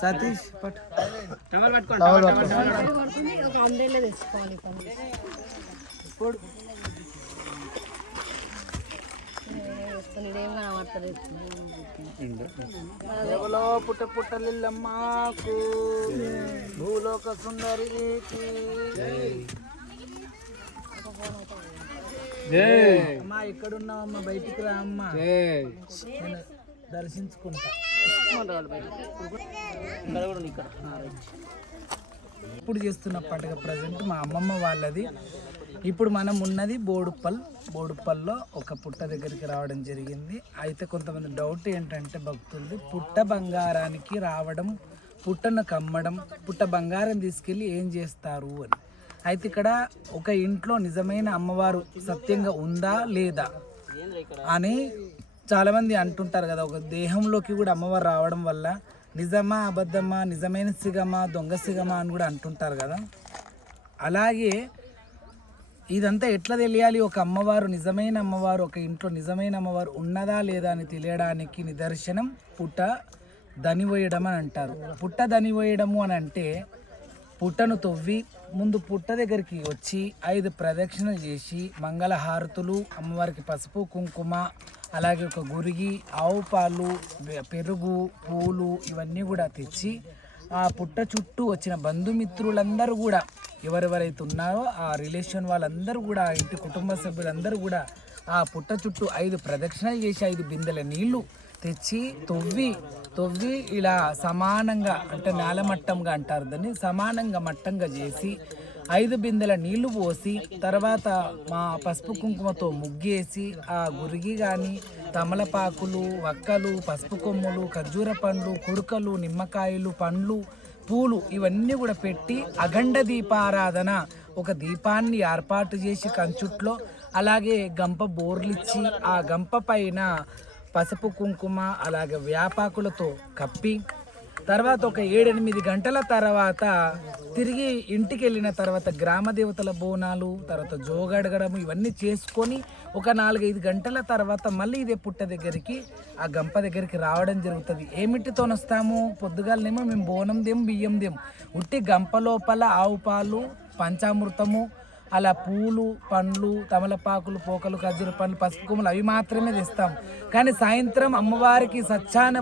సతీష్ పుట్ట పుట్టలిల్లమ్మకు భూలోక సుందరికి అమ్మా ఎక్కడున్నావమ్మా బయటికి రా అమ్మా దర్శించుకుంటా. ఇప్పుడు చేస్తున్న పండుగ ప్రజెంట్ మా అమ్మమ్మ వాళ్ళది. ఇప్పుడు మనం ఉన్నది బోడుప్పల్లో ఒక పుట్ట దగ్గరికి రావడం జరిగింది. అయితే కొంతమంది డౌట్ ఏంటంటే భక్తులది, పుట్ట బంగారానికి రావడం, పుట్టను కమ్మడం, పుట్ట బంగారం తీసుకెళ్ళి ఏం చేస్తారు అని. అయితే ఇక్కడ ఒక ఇంట్లో నిజమైన అమ్మవారు సత్యంగా ఉందా లేదా అని చాలామంది అంటుంటారు కదా. ఒక దేహంలోకి కూడా అమ్మవారు రావడం వల్ల నిజమా అబద్ధమా, నిజమైన సిగమా దొంగ సిగమా అని కూడా అంటుంటారు కదా. అలాగే ఇదంతా ఎట్లా తెలియాలి, ఒక అమ్మవారు నిజమైన అమ్మవారు ఒక ఇంట్లో నిజమైన అమ్మవారు ఉన్నదా లేదా అని తెలియడానికి నిదర్శనం పుట్ట దనివేయడం అని అంటారు. పుట్ట దనివేయడము అని అంటే పుట్టను తవ్వి ముందు పుట్ట దగ్గరికి వచ్చి 5 ప్రదక్షిణలు చేసి మంగళహారతులు, అమ్మవారికి పసుపు కుంకుమ, అలాగే ఒక గురిగి, ఆవు పాలు, పెరుగు, పూలు ఇవన్నీ కూడా తెచ్చి ఆ పుట్ట చుట్టూ వచ్చిన బంధుమిత్రులందరూ కూడా ఎవరెవరైతే ఉన్నారో ఆ రిలేషన్ వాళ్ళందరూ కూడా, ఇంటి కుటుంబ సభ్యులందరూ కూడా ఆ పుట్ట చుట్టూ 5 ప్రదక్షిణలు చేసి 5 బిందెల నీళ్లు తెచ్చి తొవ్వి ఇలా సమానంగా, అంటే నేలమట్టంగా అంటారు దాన్ని, సమానంగా మట్టంగా చేసి 5 బిందెల నీళ్లు పోసి తర్వాత మా పసుపు కుంకుమతో ముగ్గేసి ఆ గురిగి కానీ తమలపాకులు, వక్కలు, పసుపు కొమ్ములు, ఖర్జూర పండ్లు, కుడుకలు, నిమ్మకాయలు, పండ్లు, పూలు ఇవన్నీ కూడా పెట్టి అఖండ దీపారాధన, ఒక దీపాన్ని ఏర్పాటు చేసి కంచుట్లో, అలాగే గంప బోర్లిచ్చి ఆ గంప పైన పసుపు కుంకుమ అలాగే వేపాకులతో కప్పి తర్వాత ఒక 7-8 గంటల తర్వాత తిరిగి ఇంటికి వెళ్ళిన తర్వాత గ్రామ దేవతల బోనాలు, తర్వాత జోగడగడము ఇవన్నీ చేసుకొని ఒక 4-5 గంటల తర్వాత మళ్ళీ ఇదే పుట్ట దగ్గరికి, ఆ గంప దగ్గరికి రావడం జరుగుతుంది. ఏమిటితో వస్తాము, పొద్దుగాలనేమో మేము బోనం దేము, బియ్యం దేము, ఉట్టి గంప లోపల ఆవు పాలు, పంచామృతము, అలా పూలు, పండ్లు, తమలపాకులు, పోకలు, ఖర్జూర పండ్లు, పసుపు కొమ్ములు అవి మాత్రమే తెస్తాం. కానీ సాయంత్రం అమ్మవారికి సచ్చాన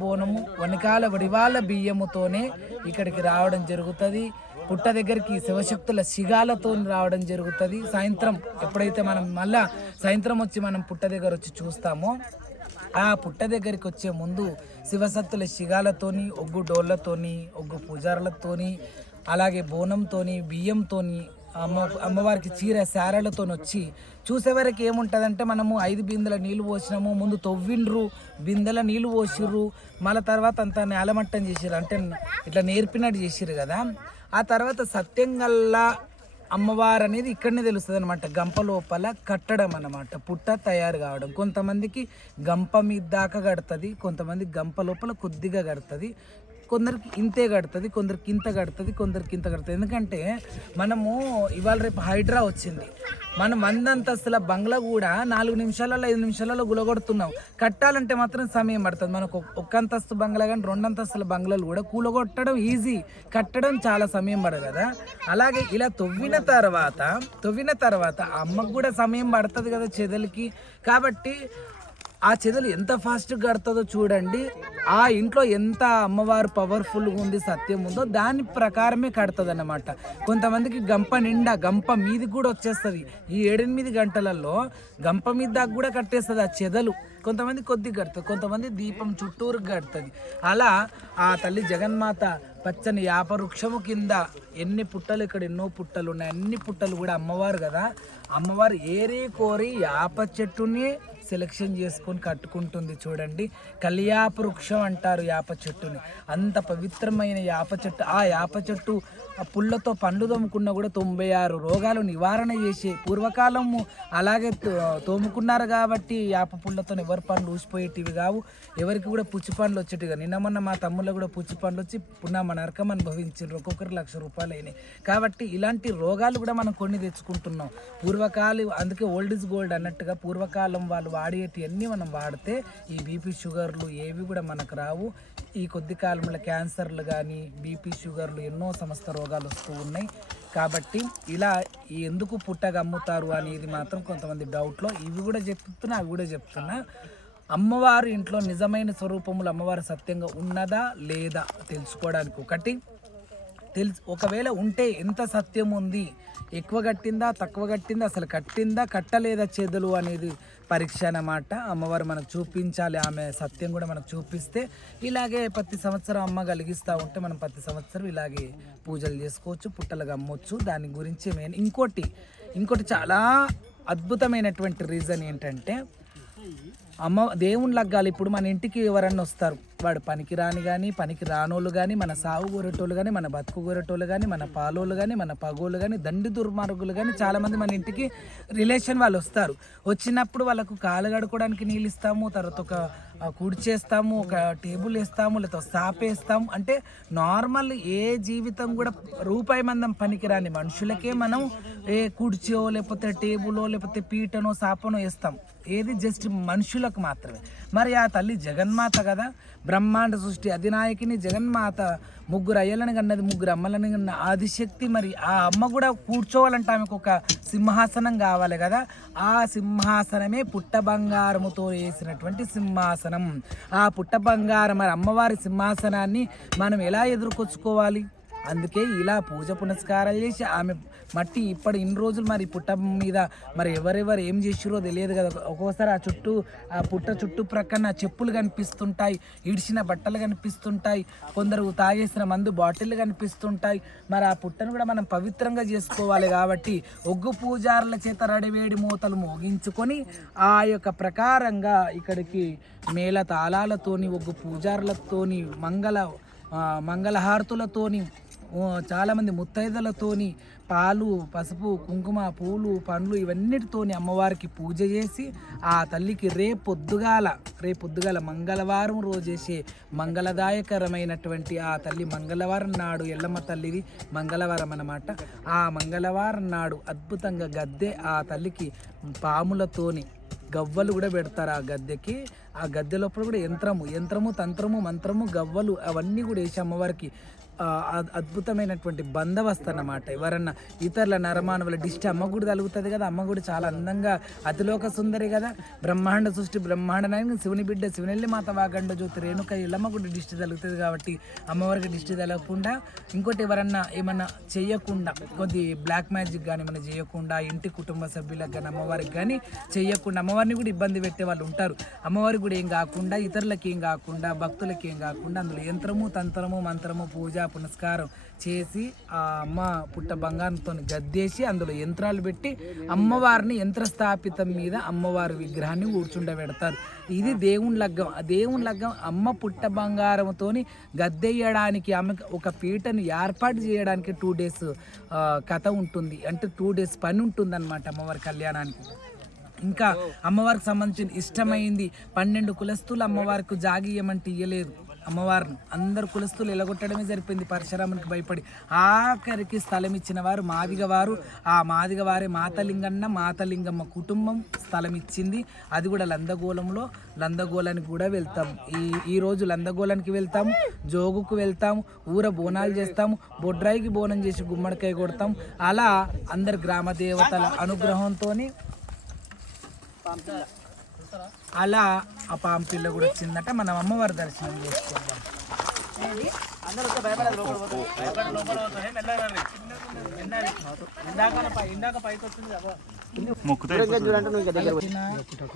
బోనము వనకాల వడివాళ్ళ బియ్యముతోనే ఇక్కడికి రావడం జరుగుతుంది. పుట్ట దగ్గరికి శివశక్తుల శిగాలతో రావడం జరుగుతుంది. సాయంత్రం ఎప్పుడైతే మనం మళ్ళా సాయంత్రం వచ్చి మనం పుట్ట దగ్గర వచ్చి చూస్తామో, ఆ పుట్ట దగ్గరికి వచ్చే ముందు శివశక్తుల శిగాలతోని, ఒగ్గు డోళ్ళతోని, ఒగ్గు పూజారులతోని, అలాగే బోనంతోని, బియ్యంతోని, అమ్మవారికి చీర శారలతో వచ్చి చూసేవరకు ఏముంటుందంటే, మనము 5 బిందెల నీళ్ళు పోసినాము, ముందు తవ్విండ్రు, బిందెల నీళ్ళు పోసిర్రు, మళ్ళీ తర్వాత అంతా నేలమట్టం చేసిర్రు, అంటే ఇట్లా నేర్పినట్టు చేసిర్రు కదా. ఆ తర్వాత సత్యంగల్లా అమ్మవారు అనేది ఇక్కడనే తెలుస్తుంది అనమాట. గంప లోపల కట్టడం అన్నమాట, పుట్ట తయారు కావడం. కొంతమందికి గంప మీద దాకా కడుతుంది, కొంతమంది గంప లోపల కొద్దిగా కడుతుంది, కొందరికి ఇంతే కడుతుంది, కొందరికి ఇంత కడుతుంది, కొందరికి ఇంత కడుతుంది. ఎందుకంటే మనము ఇవాళ రేపు హైడ్రా వచ్చింది, మనం 100 అంతస్తుల బంగ్లా కూడా 4 నిమిషాలలో 5 నిమిషాలలో గులగొడుతున్నాం. కట్టాలంటే మాత్రం సమయం పడుతుంది. మనకు ఒక్క అంతస్తు బంగ్లా కానీ 2 అంతస్తుల బంగ్లాలు కూడా కూలగొట్టడం ఈజీ, కట్టడం చాలా సమయం పడదు కదా. అలాగే ఇలా తవ్విన తర్వాత అమ్మకు కూడా సమయం పడుతుంది కదా చెదలకి. కాబట్టి ఆ చెదలు ఎంత ఫాస్ట్గా కడుతుందో చూడండి. ఆ ఇంట్లో ఎంత అమ్మవారు పవర్ఫుల్గా ఉంది, సత్యం ఉందో దాని ప్రకారమే కడుతుంది అన్నమాట. కొంతమందికి గంప నిండా గంప మీది కూడా వచ్చేస్తుంది. ఈ 7-8 గంటలలో గంప మీద దాకా కూడా కట్టేస్తుంది ఆ చెదలు. కొంతమంది కొద్దిగా కడుతుంది, కొంతమంది దీపం చుట్టూరు కడుతుంది. అలా ఆ తల్లి జగన్మాత పచ్చని యాప వృక్షము కింద ఎన్ని పుట్టలు, ఇక్కడ ఎన్నో పుట్టలు ఉన్నాయి, అన్ని పుట్టలు కూడా అమ్మవారు కదా. అమ్మవారు ఏరి కోరి యాప చెట్టుని సెలెక్షన్ చేసుకొని కట్టుకుంటుంది చూడండి. కలియాప వృక్షం అంటారు యాప చెట్టుని. అంత పవిత్రమైన యాప చెట్టు. ఆ యాప చెట్టు ఆ పుల్లతో పండ్లు తోముకున్నా కూడా 96 రోగాలు నివారణ చేసే పూర్వకాలము అలాగే తోముకున్నారు కాబట్టి యాప పుల్లతో ఎవరి పండ్లు ఊసిపోయేటివి కావు, ఎవరికి కూడా పుచ్చి పండ్లు వచ్చేటివి. నిన్న మొన్న మా తమ్ముళ్ళు కూడా పుచ్చి పండ్లు వచ్చి పునః నరకం అనుభవించారు, ఒక్కొక్కరు 1,00,000 రూపాయలు అయినాయి. కాబట్టి ఇలాంటి రోగాలు కూడా మనం కొన్ని తెచ్చుకుంటున్నాం. పూర్వకాలం, అందుకే ఓల్డ్ ఇస్ గోల్డ్ అన్నట్టుగా పూర్వకాలం వాళ్ళు వాడేటివన్నీ మనం వాడితే ఈ బీపీ షుగర్లు ఏవి కూడా మనకు రావు. ఈ కొద్ది కాలంలో క్యాన్సర్లు కానీ బీపీ షుగర్లు ఎన్నో సమస్త రోగాలు వస్తూ ఉన్నాయి. కాబట్టి ఇలా ఎందుకు పుట్టగా అమ్ముతారు అనేది మాత్రం కొంతమంది డౌట్లో. ఇవి కూడా చెప్తున్నా, అవి కూడా చెప్తున్నా. అమ్మవారి ఇంట్లో నిజమైన స్వరూపములు అమ్మవారు సత్యంగా ఉన్నదా లేదా తెలుసుకోవడానికి ఒకవేళ ఉంటే ఎంత సత్యం ఉంది, ఎక్కువ కట్టిందా తక్కువ కట్టిందా, అసలు కట్టిందా కట్టలేదా చెదలు అనేది పరీక్ష అన్నమాట. అమ్మవారు మనకు చూపించాలి, ఆమె సత్యం కూడా మనకు చూపిస్తే ఇలాగే ప్రతి సంవత్సరం అమ్మ కలిగిస్తూ ఉంటే మనం ప్రతి సంవత్సరం ఇలాగే పూజలు చేసుకోవచ్చు, పుట్టలుగా అమ్మొచ్చు. దాని గురించి మెయిన్ ఇంకోటి చాలా అద్భుతమైనటువంటి రీజన్ ఏంటంటే దేవుని లగ్గాలి. ఇప్పుడు మన ఇంటికి ఎవరన్నా వస్తారు, వాడు పనికి రాని కానీ పనికి రానోళ్ళు కానీ, మన సాగు గొర్రెటోళ్ళు కానీ, మన బతుకు గొర్రెటోళ్ళు కానీ, మన పాలోళ్ళు కానీ, మన పగోళ్ళు కానీ, దండి దుర్మార్గులు కానీ చాలామంది మన ఇంటికి రిలేషన్ వాళ్ళు వస్తారు. వచ్చినప్పుడు వాళ్ళకు కాలు కడుకోవడానికి నీళ్ళు ఇస్తాము, తర్వాత ఒక కుడి చేస్తాము, ఒక టేబుల్ వేస్తాము, లేకపోతే సాపేస్తాము. అంటే నార్మల్ ఏ జీవితం కూడా రూపాయి మందం పనికిరాని మనుషులకే మనం కుడిచో లేకపోతే టేబులో లేకపోతే పీటనో సాపనో వేస్తాం. ఏది జస్ట్ మనుషులకు మాత్రమే. మరి ఆ తల్లి జగన్మాత కదా, బ్రహ్మాండ సృష్టి అధినాయకిని జగన్మాత, 3 అయ్యలను కన్నది, 3 అమ్మలను కన్న ఆదిశక్తి. మరి ఆ అమ్మ కూడా కూర్చోవాలంటే ఆమెకు ఒక సింహాసనం కావాలి కదా. ఆ సింహాసనమే పుట్ట బంగారముతో వేసినటువంటి సింహాసనం. ఆ పుట్ట బంగారం మరి అమ్మవారి సింహాసనాన్ని మనం ఎలా ఎదుర్కొచ్చుకోవాలి? అందుకే ఇలా పూజ పునస్కారాలు చేసి ఆమె మట్టి ఇప్పుడు ఇన్ని రోజులు మరి పుట్ట మీద మరి ఎవరెవరు ఏం చేసిరో తెలియదు కదా. ఒక్కోసారి ఆ పుట్ట చుట్టూ ప్రక్కన చెప్పులు కనిపిస్తుంటాయి, ఇడిచిన బట్టలు కనిపిస్తుంటాయి, కొందరు తాగేసిన మందు బాటిళ్ళు కనిపిస్తుంటాయి. మరి ఆ పుట్టను కూడా మనం పవిత్రంగా చేసుకోవాలి. కాబట్టి ఒగ్గు పూజారుల చేత రడివేడి మూతలు మోగించుకొని ఆ యొక్క ప్రకారంగా ఇక్కడికి మేళ తాళాలతోని, ఒగ్గు పూజారులతోని, మంగళహారతులతోని, చాలామంది ముత్తైదలతోని, పాలు, పసుపు, కుంకుమ, పూలు, పండ్లు ఇవన్నిటితోని అమ్మవారికి పూజ చేసి ఆ తల్లికి రేపొద్దుగాల మంగళవారం రోజు చేసే మంగళదాయకరమైనటువంటి ఆ తల్లి మంగళవారం నాడు, ఎల్లమ్మ తల్లిది మంగళవారం అన్నమాట. ఆ మంగళవారం నాడు అద్భుతంగా గద్దె ఆ తల్లికి పాములతోని గవ్వలు కూడా పెడతారు. ఆ గద్దెకి ఆ గద్దె లోపల కూడా యంత్రము తంత్రము మంత్రము గవ్వలు అవన్నీ కూడా వేసి అమ్మవారికి అద్భుతమైనటువంటి బందవస్తు అన్నమాట. ఎవరన్నా ఇతరుల నరమానవుల దిష్టి అమ్మ కూడా తలుగుతుంది కదా. అమ్మ కూడా చాలా అందంగా అతిలోక సుందరి కదా. బ్రహ్మాండ సృష్టి బ్రహ్మాండ నాయకుని శివుని బిడ్డ శివనెల్లి మాత వాగండ జ్యోతి రేణుక ఇల్లమ్మ కూడా దిష్టి తలుగుతుంది. కాబట్టి అమ్మవారికి దిష్టి తలగకుండా ఇంకోటి ఎవరన్నా ఏమన్నా చేయకుండా కొద్ది బ్లాక్ మ్యాజిక్ కానీ ఏమన్నా చేయకుండా ఇంటి కుటుంబ సభ్యులకు కానీ అమ్మవారికి కానీ చేయకుండా అమ్మవారిని కూడా ఇబ్బంది పెట్టే వాళ్ళు ఉంటారు. అమ్మవారికి కూడా ఏం కాకుండా, ఇతరులకి ఏం కాకుండా, భక్తులకి ఏం కాకుండా అందులో యంత్రము తంత్రము మంత్రము పూజ పునస్కారం చేసి ఆ అమ్మ పుట్ట బంగారంతో గద్దేసి అందులో యంత్రాలు పెట్టి అమ్మవారిని యంత్రస్థాపితం మీద అమ్మవారి విగ్రహాన్ని కూర్చుండబెడతారు. ఇది దేవుని లగ్గం. ఆ దేవుని లగ్గం అమ్మ పుట్ట బంగారంతో గద్దెయ్యడానికి ఆమెకు ఒక పీటను ఏర్పాటు చేయడానికి 2 days కథ ఉంటుంది. అంటే 2 days పని ఉంటుంది అన్నమాట అమ్మవారి కళ్యాణానికి. ఇంకా అమ్మవారికి సంబంధించిన ఇష్టమైంది 12 కులస్తులు అమ్మవారికి జాగియమంటే ఇయ్యలేదు. అమ్మవారిని అందరు కులస్తులు ఎలగొట్టడమే సరిపోయింది పరశురామునికి భయపడి. ఆఖరికి స్థలం ఇచ్చిన వారు మాదిగ వారు. ఆ మాదిగ వారే మాతలింగమ్మ కుటుంబం స్థలం ఇచ్చింది. అది కూడా లందగోలంలో. లందగోలానికి కూడా వెళ్తాం. ఈరోజు లందగోలానికి వెళ్తాము, జోగుకు వెళ్తాము, ఊర బోనాలు చేస్తాము, బొడ్రాయికి బోనం చేసి గుమ్మడికాయ కొడతాం. అలా అందరు గ్రామ దేవతల అనుగ్రహంతో అలా ఆ పాము పిల్ల కూడా వచ్చిందట. మనం అమ్మవారి దర్శనం చేసుకుందాం.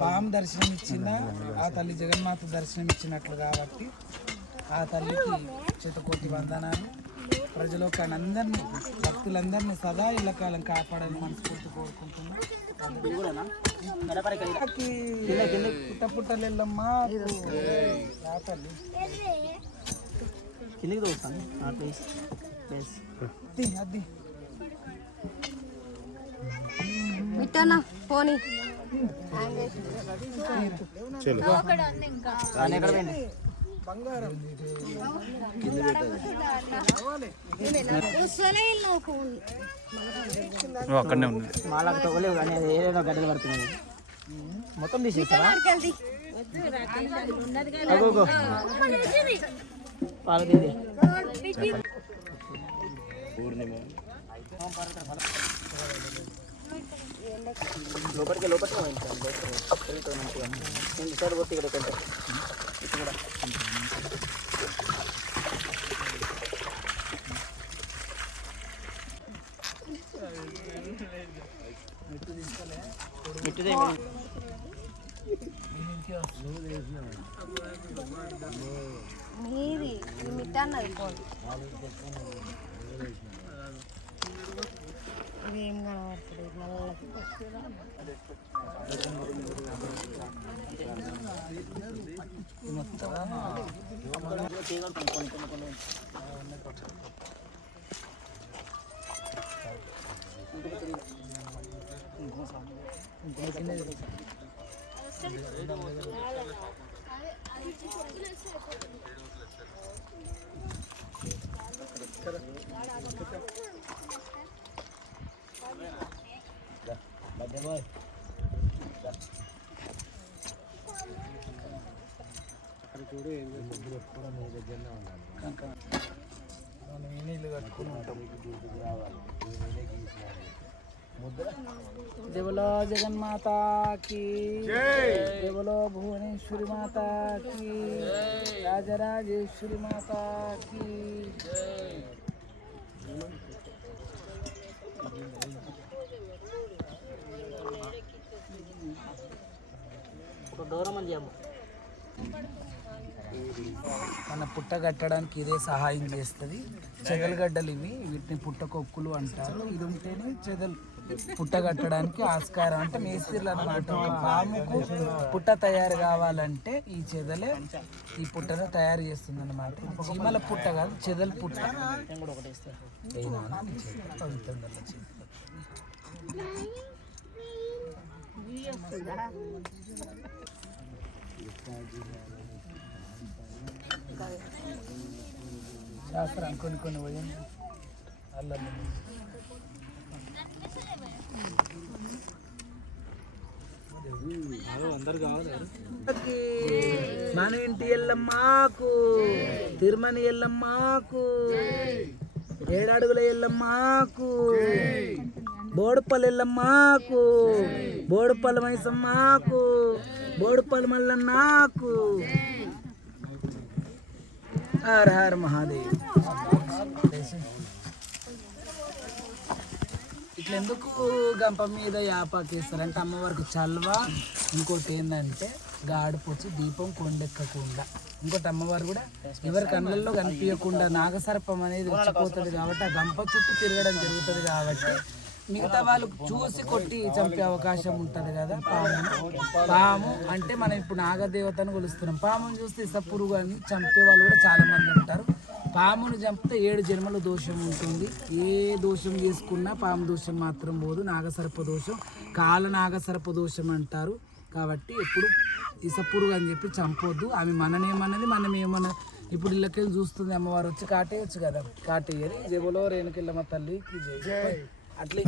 పాము దర్శనం ఇచ్చిందా ఆ తల్లి జగన్మాత దర్శనం ఇచ్చినట్లు కాబట్టి ఆ తల్లికి చేతకోటి వందనాలు. ప్రజలకు అందరినీ భక్తులందరినీ సదా ఇళ్ళకాలం కాపాడాలని మనస్ఫూర్తి కోరుకుంటున్నాం. పుట్టపుట్టలెల్లమ్మా అది పోనీ బంగారం అక్కడనే ఉంది గడ్డలు పడుతున్నాయి మొత్తం తీసేస్తారా లోపలికి సార్ పోతే ఇక్కడ కొంచెం కూడా మీది మిట్ట అన్నది ఫోన్ ఇదేం కనబడుతుంది నీళ్ళు కట్టుకుని ఉంటాం. దేవలో జగన్మాతాకి, దేవలో భువనేశ్వరి మాతాకి, రాజరాజేశ్వరి మాతాకి. మన పుట్ట కట్టడానికి ఇదే సహాయం చేస్తుంది. చెదలగడ్డలు ఇవి, వీటిని పుట్టకొక్కులు అంటారు. ఇది ఉంటేనే చెదలు పుట్ట కట్టడానికి ఆస్కారం. అంటే మేస్త్రీలు అన్నమాట. పాముకు పుట్ట తయారు కావాలంటే ఈ చెదలే ఈ పుట్టను తయారు చేస్తుంది అన్నమాట. ఇది చీమల పుట్ట కాదు, చెదల పుట్ట. శాస్త్రం కొన్ని పోయింది అల్లం మన ఇంటి ఎల్లమ్మాకు, తిరుమని ఎల్లమ్మాకు, 7 అడుగుల ఎల్లమ్మాకు, బోడుపల్లి ఎల్లమ్మాకు, బోడుపల్లి మైసమ్మాకు, బోడుపల్లి మల్లన్నాకు. హర హర మహాదేవ్. ఇట్లా ఎందుకు గంప మీద యాపాకేస్తారంటే అమ్మవారికి చల్వ. ఇంకోటి ఏంటంటే గాడిపోచి దీపం కొండెక్కకుండా. ఇంకోటి అమ్మవారు కూడా ఎవరి కళ్ళల్లో కనిపించకుండా నాగసర్పం అనేది వచ్చిపోతుంది కాబట్టి ఆ గంప చుట్టూ తిరగడం జరుగుతుంది కాబట్టి మిగతా వాళ్ళు చూసి కొట్టి చంపే అవకాశం ఉంటుంది కదా. పాము అంటే మనం ఇప్పుడు నాగదేవతను కొలుస్తున్నాం. పామును చూస్తే ఇసపురుగు అని చంపే వాళ్ళు కూడా చాలా మంది ఉంటారు. పామును చంపితే 7 జన్మల దోషం ఉంటుంది. ఏ దోషం చేసుకున్నా పాము దోషం మాత్రం పోదు. నాగసర్ప దోషం, కాల నాగసర్ప దోషం అంటారు. కాబట్టి ఎప్పుడు ఇసపురుగు అని చెప్పి చంపొద్దు. ఆమె మననేమన్నది, మనం ఇప్పుడు ఇళ్ళకెళ్ళి చూస్తుంది అమ్మవారు వచ్చి కాటేయచ్చు కదా, కాటేయని జేబులో రేణుకెళ్ళమ్మ తల్లికి జై. అట్లా